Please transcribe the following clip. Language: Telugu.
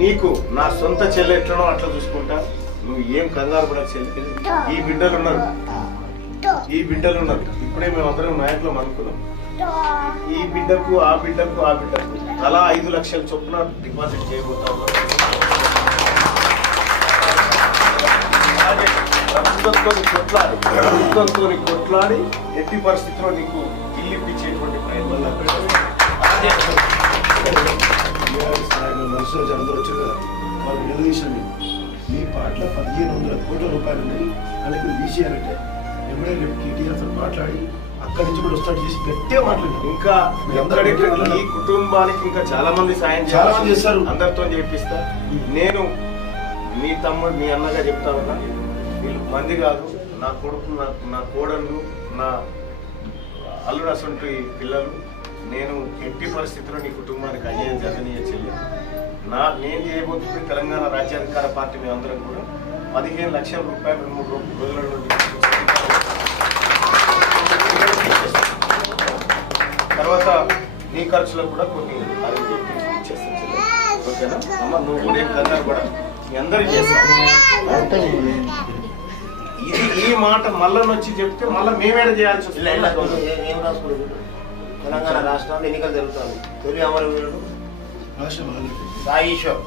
నీకు నా సొంత చెల్లె ఎట్లనో అట్లా చూసుకుంటా. నువ్వు ఏం కంగారు పడ చెల్లి. ఈ బిడ్డలు ఉన్నారు, ఇప్పుడే మేము అందరం నాయకులం అనుకున్నాం. ఈ బిడ్డకు ఆ బిడ్డకు తలా 5 లక్షల చొప్పున డిపాజిట్ చేయబోతా ఉన్నాం. ప్రభుత్వంతో కొట్లాడి ఎట్టి పరిస్థితిలో నీకు ఇల్లు ఇప్పించేటువంటి ప్రయత్నం మనసులో అందరూ వచ్చారు కదా, వాళ్ళు నిలదీశాను. మీ పాటల 1500 కోట్ల రూపాయలు ఉన్నాయి, వాళ్ళకి తీసేయాలంటే ఎమ్మెల్యే కేటీఆర్ మాట్లాడి అక్కడి నుంచి కూడా వస్తాడు చేసి గట్టిగా మాట్లాడి ఇంకా ఈ కుటుంబానికి ఇంకా చాలా మంది సాయం చేస్తారు. అందరితో చేపిస్తా. నేను మీ తమ్ముడు మీ అన్నగా చెప్తా ఉన్నా, వీళ్ళు మంది కాదు, నా కొడుకు, నా కోడళ్ళు, నా అల్లుడు అసంటి పిల్లలు. నేను ఎట్టి పరిస్థితుల్లో నీ కుటుంబానికి అన్యాయం జరగనీయ చెల్లెలు. నేను చేయబోతుంది తెలంగాణ రాజ్యాధికార పార్టీ మేమందరం కూడా 15 లక్షల రూపాయలు 3 రోజుల నుండి తర్వాత నీ ఖర్చులకు కూడా కొన్ని అరేంజ్ చేస్తాను చెల్లెలు. ఓకేనా అమ్మ? నువ్వు కూడా కంగారు కూడా మీ అందరికి చేస్తాను. ఈ మాట మళ్ళీ వచ్చి చెప్తే మళ్ళీ మేమేడ చేయాల్సి వస్తుంది. ఏం రాసుకోలేదు. తెలంగాణ రాష్ట్రంలో ఎన్నికలు జరుగుతాయి. తొలి అమరవీరుడు రాష్ట్రం సాయి ఈశ్వర్